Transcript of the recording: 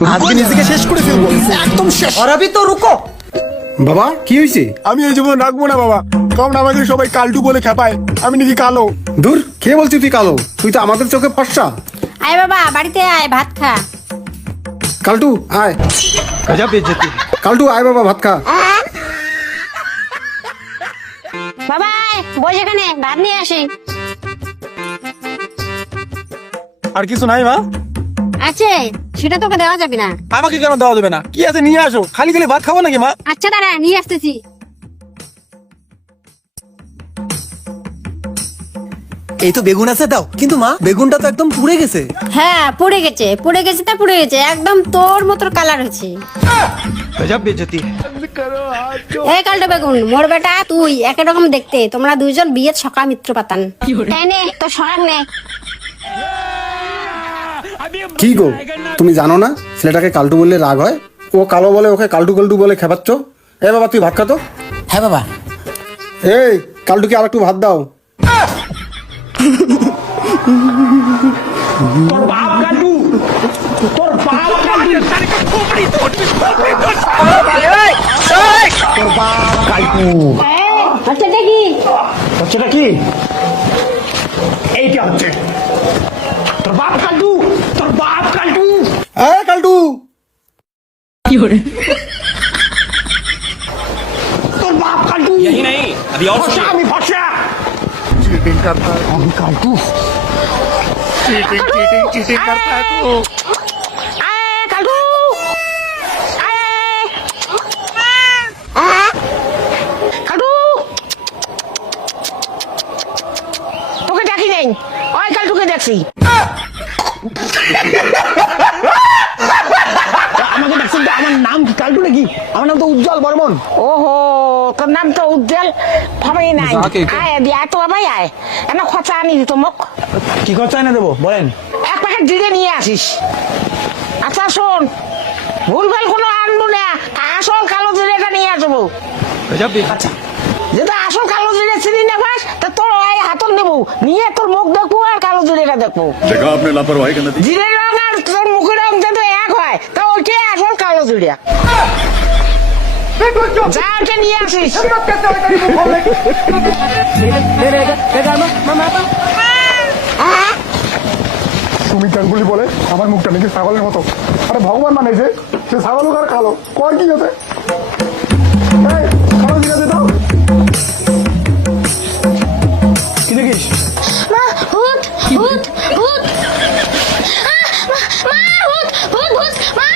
আজকে নিজেকে শেষ করে ফেলবো, একদম শেষ। और अभी तो रुको। বাবা কি হয়েছে? আমি এই জীবন রাখবো না বাবা, কারণ আমাকে সবাই কালটু বলে খেপায়, আমি নাকি কালো। দূর, কে বলছিস তুই কালো? তুই তো আমাদের চোখে ফর্সা। আয় বাবা, বাড়িতে আয়, ভাত খা। কালটু আয়। गजब बेइज्जती। কালটু আয় বাবা, ভাত খা। বাবা আয়, বস এখানে, ভাত নিয়ে আসি। আর কিছু নাই মা? আছে, সেটা তোকে দেওয়া যাবে না। আমাকে কেন দেওয়া দেবে না? কি আছে নিয়ে আসো, খালি খালি ভাত খাবো নাকি মা? আচ্ছা দাঁড়া, নিয়ে আসতেছি। এই তো বেগুন আছে, দাও। কিন্তু মা, বেগুনটা তো একদম পুড়ে গেছে। হ্যাঁ, পুড়ে গেছে, পুড়ে গেছে তা পুড়ে গেছে, একদম তোর মতো কালার হয়েছে। गजब बेइज्जती। এই কালটা বেগুন, মোর বেটা তুই একই রকম দেখতে, তোমরা দুইজন বিয়ের সকা মিত্র পাতান। তাই নে, তো সরাগ নে। কি গো, তুমি জানো না ছেলেটাকে কালটু বললে রাগ হয়? ও কালো বলে, ওকে কালটু কালটু বলে খেপাচ্ছ। এ বাবা তুই ভাত খা তো। হ্যাঁ বাবা। এই কালটুকে আর একটু ভাত দাও। বাচ্চাটা কি? বাচ্চাটা কি? এইটা হচ্ছে তোর বাপ কালটু, তোর বাপ কালটু। এ কালটু, তোর বাপ কালটু। यही नहीं अभी और ফর্সা, আমি ফর্সা। चीटिंग करता है अभी कालटू, चीटिंग करता है तू। আয় কালটু, আয় কালটু, তোকে দেখি নাই, ওই কালটুকে দেখছি। আমাকে দেখছেন তো? আমার নাম কি কালটু নাকি? আমার নাম তো উজ্জ্বল বর্মন। ওহো, তোর নাম তো উজ্জ্বল ভাবাই নাই। আয় দিয়া তো বাবাই আয়, এনা খরচা আনি দিত মোক। কি খরচা এনে দেবো বলেন? এক প্যাকেট জিরে নিয়ে আসিস। আচ্ছা শোন, ভুলভাল কোনো আনবো না, আসল কালো জিরেটা নিয়ে আসবো। गजब बेइज्जती। যেটা আসল কালো জিরে চিনি না পাস, তা তোর ওই হাতল নেবো, নিয়ে তোর মুখ দেখবো আর কালো জিরেটা দেখবো। देखा आपने लापरवाही का नतीजा। জিরের রং আর তোর মুখের রং যাতে এক হয়, তা ওইটাই আসল কালো জিরে। যা ওটা নিয়ে আসিস। তুমি কালগুলি বলে আমার মুখটা নাকি ছাগলের মতো। আরে ভগবান মানে যে সে ছাগল কার কালো কয় কি যাতে? এই, কালো জিরা দে দাও।